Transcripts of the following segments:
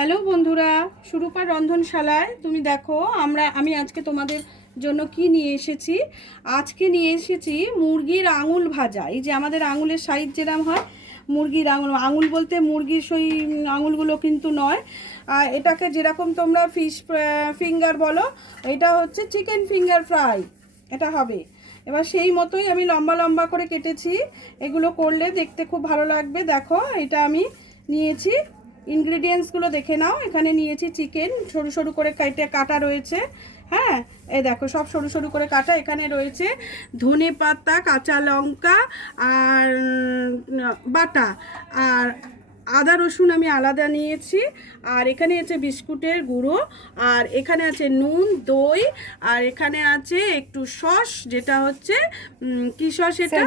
Hello বন্ধুরা, সুরূপার রন্ধনশালায় তুমি দেখো আমি আজকে তোমাদের জন্য কি নিয়ে এসেছি। আজকে নিয়ে এসেছি মুরগির আঙুল ভাজা। এই যে আমাদের আঙুলের সাইজ যেরকম হয়, মুরগির আঙুল, আঙুল বলতে মুরগির সেই আঙুলগুলো কিন্তু নয়, এটাকে যেরকম তোমরা ফিশ ফিঙ্গার বলো, এটা হচ্ছে চিকেন ফিঙ্গার ফ্রাই এটা হবে। এবার সেই মতোই আমি লম্বা লম্বা করে কেটেছি। এগুলো করলে দেখতে খুব ভালো লাগবে। দেখো এটা আমি নিয়েছি, ইনগ্রেডিয়েন্টসগুলো দেখে নাও। এখানে নিয়েছি চিকেন, সরু সরু করে কাটা রয়েছে। হ্যাঁ, এই দেখো সব সরু সরু করে কাটা। এখানে রয়েছে ধনে পাতা, কাঁচা লঙ্কা আর বাটা, আর আদা রসুন আমি আলাদা নিয়েছি। আর এখানে আছে বিস্কুটের গুঁড়ো, আর এখানে আছে নুন, দই, আর এখানে আছে একটু সস, যেটা হচ্ছে কি সস, এটা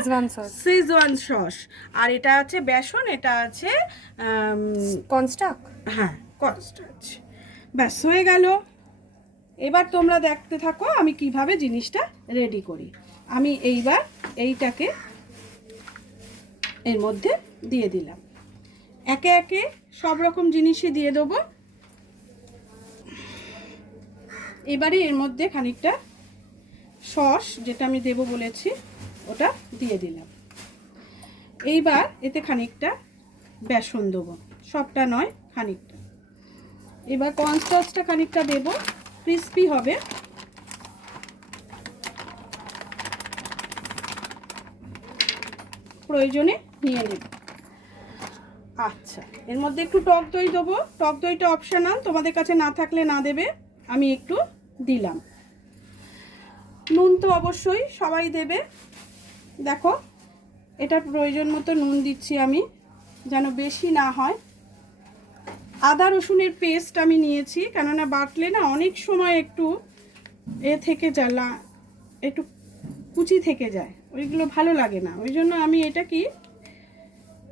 শেজওয়ান সস। আর এটা আছে বেসন, এটা আছে কর্নস্টার্চ। হ্যাঁ, কর্নস্টার্চ। ব্যাস হয়ে গেল। এবার তোমরা দেখতে থাকো আমি কিভাবে জিনিসটা রেডি করি। আমি এইবার এইটাকে এর মধ্যে দিয়ে দিলাম, একে একে সব রকম জিনিসই দিয়ে দেবো। এবারে এর মধ্যে খানিকটা সস, যেটা আমি দেবো বলেছি, ওটা দিয়ে দিলাম। এইবার এতে খানিকটা বেসন দেবো, সবটা নয়, খানিকটা। এবার কর্নস্টার্চটা খানিকটা দেবো, ক্রিস্পি হবে। প্রয়োজনে নিয়ে নেব। আচ্ছা, এর মধ্যে একটু টক দই দেবো। টক দইটা অপশনাল, তোমাদের কাছে না থাকলে না দেবে, আমি একটু দিলাম। নুন তো অবশ্যই সবাই দেবে। দেখো এটার প্রয়োজন মতো নুন দিচ্ছি আমি, যেন বেশি না হয়। আদা রসুনের পেস্ট আমি নিয়েছি, কেননা বাটলে না অনেক সময় একটু থেকে জ্বালা, একটু কুচি থেকে যায়, ওইগুলো ভালো লাগে না। ওই জন্য আমি এটা কি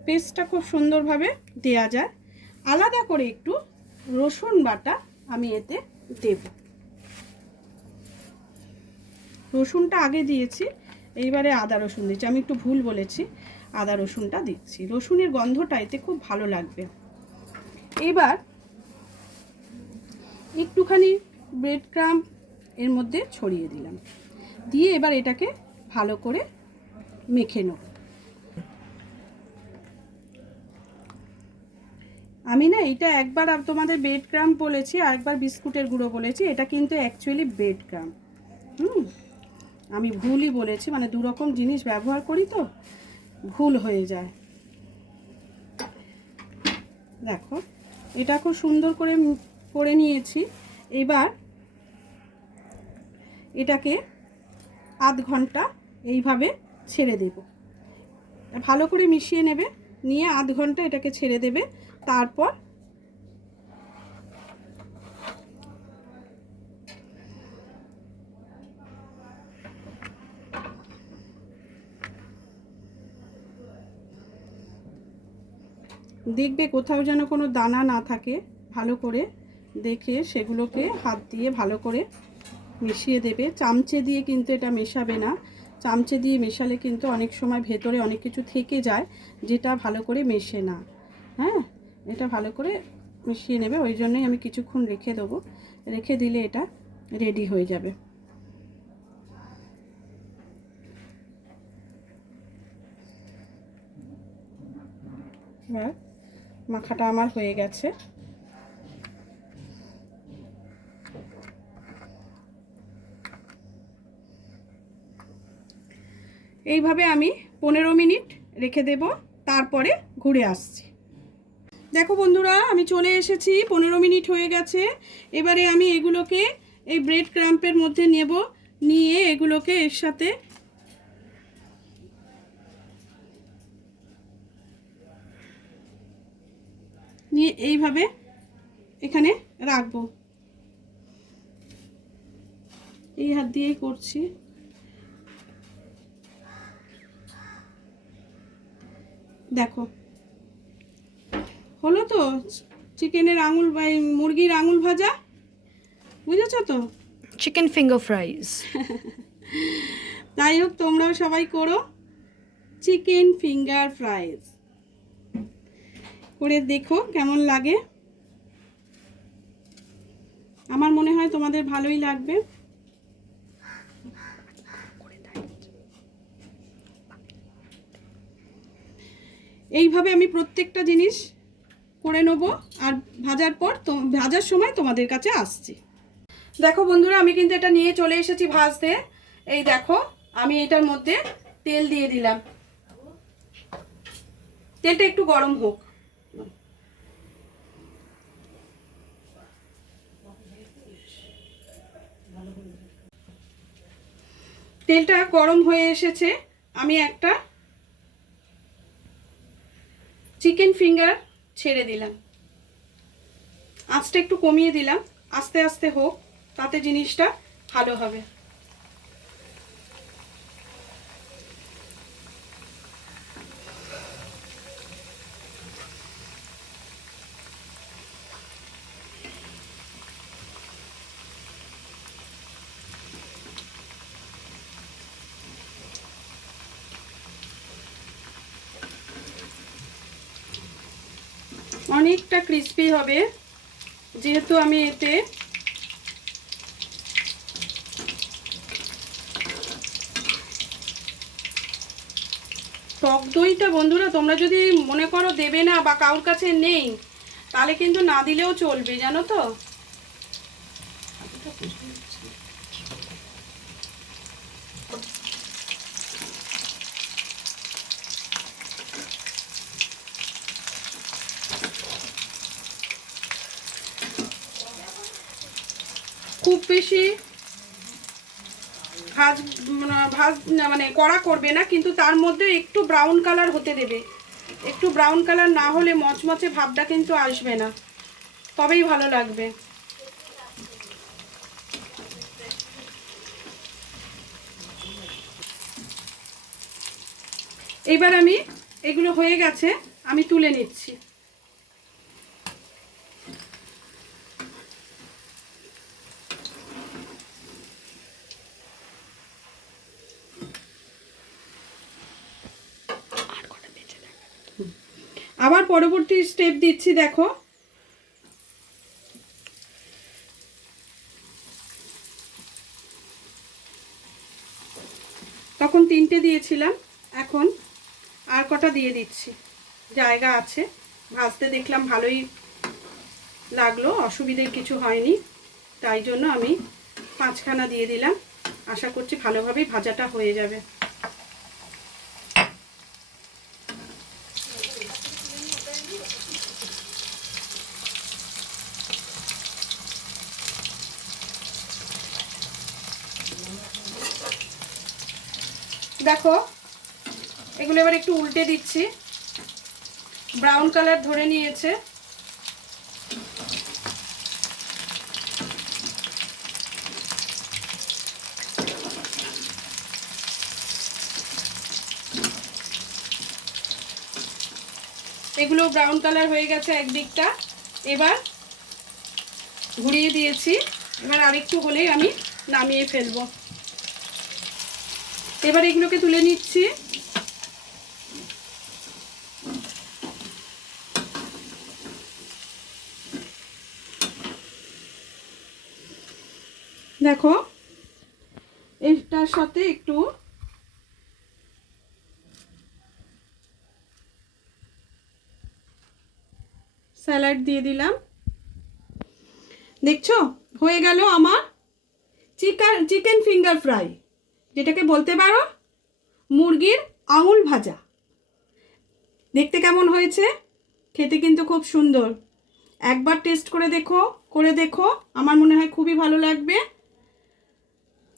পেস্টটা খুব সুন্দরভাবে দেয়া যায়। আলাদা করে একটু রসুন বাটা আমি এতে দেব। রসুনটা আগে দিয়েছি, এইবারে আদা রসুন দিচ্ছি। আমি একটু ভুল বলেছি, আদা রসুনটা দিচ্ছি। রসুনের গন্ধটা এতে খুব ভালো লাগবে। এবার একটুখানি ব্রেড ক্রাম্ব এর মধ্যে ছড়িয়ে দিলাম, দিয়ে এবার এটাকে ভালো করে মেখে নেব। আমি না এটা একবার তোমাদের ব্রেড ক্রাম্ব বলেছি, আর একবার বিস্কুটের গুঁড়ো বলেছি। এটা কিন্তু অ্যাকচুয়ালি ব্রেড ক্রাম্ব। আমি ভুলই বলেছি, মানে দু রকম জিনিস ব্যবহার করি তো ভুল হয়ে যায়। দেখো এটা খুব সুন্দর করে করে নিয়েছি। এবার এটাকে আধ ঘন্টা এইভাবে ছেড়ে দেব। ভালো করে মিশিয়ে নেবে, নিয়ে আধ ঘন্টা এটাকে ছেড়ে দেবে। তারপর দেখবে কোথাও যেন কোনো দানা না থাকে, ভালো করে দেখে সেগুলোকে হাত দিয়ে ভালো করে মিশিয়ে দেবে। চামচে দিয়ে কিন্তু এটা মেশাবে না, চামচে দিয়ে মেশালে কিন্তু অনেক সময় ভেতরে অনেক কিছু থেকে যায়, যেটা ভালো করে মেশে না। হ্যাঁ, এটা ভালো করে মিশিয়ে নেবে। ওই জন্যই আমি কিছুক্ষণ রেখে দেবো, রেখে দিলে এটা রেডি হয়ে যাবে। মাখাটা আমার হয়ে গেছে। এইভাবে আমি 15 মিনিট রেখে দেব, তারপরে ঘুরে আসছি। দেখো বন্ধুরা, আমি চলে এসেছি, 15 মিনিট হয়ে গেছে। এবারে আমি এগুলোকে এই ব্রেড ক্রাম্পের মধ্যে নেব, নিয়ে এগুলোকে এর সাথে নিয়ে এইভাবে এখানে রাখবো। এই হাত দিয়েই করছি। দেখো হলো তো চিকেনের আঙুল বা মুরগির আঙুল ভাজা, বুঝেছো তো? Chicken finger ফ্রাইজ। যাই হোক, তোমরাও সবাই করো চিকেন ফিঙ্গার ফ্রাইজ, করে দেখো কেমন লাগে। আমার মনে হয় তোমাদের ভালোই লাগবে। এইভাবে আমি প্রত্যেকটা জিনিস করে নেব, আর ভাজার পর ভাজার সময় তোমাদের কাছে আসছি। দেখো বন্ধুরা, আমি কিন্তু এটা নিয়ে চলে এসেছি ভাজতে। এই দেখো, আমি এটার মধ্যে তেল দিয়ে দিলাম। তেলটা একটু গরম হোক। তেলটা গরম হয়ে এসেছে। আমি একটা চিকেন ফিঙ্গার ছেড়ে দিলাম। আঁচটা একটু কমিয়ে দিলাম, আস্তে আস্তে হোক, তাতে জিনিসটা ভালো হবে। অনেকটা ক্রিস্পি হবে, যেহেতু আমি এতে টক দইটা, বন্ধুরা তোমরা যদি মনে করো দেবে না বা কারোর কাছে নেই, তাহলে কিন্তু না দিলেও চলবে, জানো তো। খুব বেশি ভাজ মানে কড়া করবে না, কিন্তু তার মধ্যে একটু ব্রাউন কালার হতে দেবে। একটু ব্রাউন কালার না হলে মচমচে ভাবটা কিন্তু আসবে না, তবেই ভালো লাগবে। এবার আমি এগুলো হয়ে গেছে, আমি তুলে নিচ্ছি। আবার পরবর্তী স্টেপ দিচ্ছি, দেখো। তখন 3টে দিয়েছিলাম, এখন আর কটা দিয়ে দিচ্ছি। জায়গা আছে, ভাজতে দেখলাম ভালোই লাগলো, অসুবিধে কিছু হয়নি, তাই জন্য আমি 5খানা দিয়ে দিলাম। আশা করছি ভালোভাবেই ভাজাটা হয়ে যাবে। দেখো, এগুলো এবার একটু উল্টে দিচ্ছি। ব্রাউন কালার ধরে নিয়েছে। এগুলো ব্রাউন কালার হয়ে গেছে একদিকটা, এবার ঘুরিয়ে দিয়েছি। এবার আরেকটু হলেই আমি নামিয়ে ফেলবো। এবার এগুলোকে তুলে নিচ্ছি। দেখো, এটার সাথে একটু স্যালাড দিয়ে দিলাম। দেখছো, হয়ে গেল আমার চিকেন ফিঙ্গার ফ্রাই, যেটাকে বলতে পারো মুরগির আঙুল ভাজা। দেখতে কেমন হয়েছে? খেতে কিন্তু খুব সুন্দর। একবার টেস্ট করে দেখো, আমার মনে হয় খুবই ভালো লাগবে।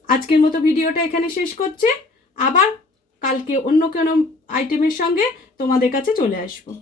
আজকের মতো ভিডিওটা এখানে শেষ করছি। আবার কালকে অন্য কোনো আইটেমের সঙ্গে তোমাদের কাছে চলে আসবো।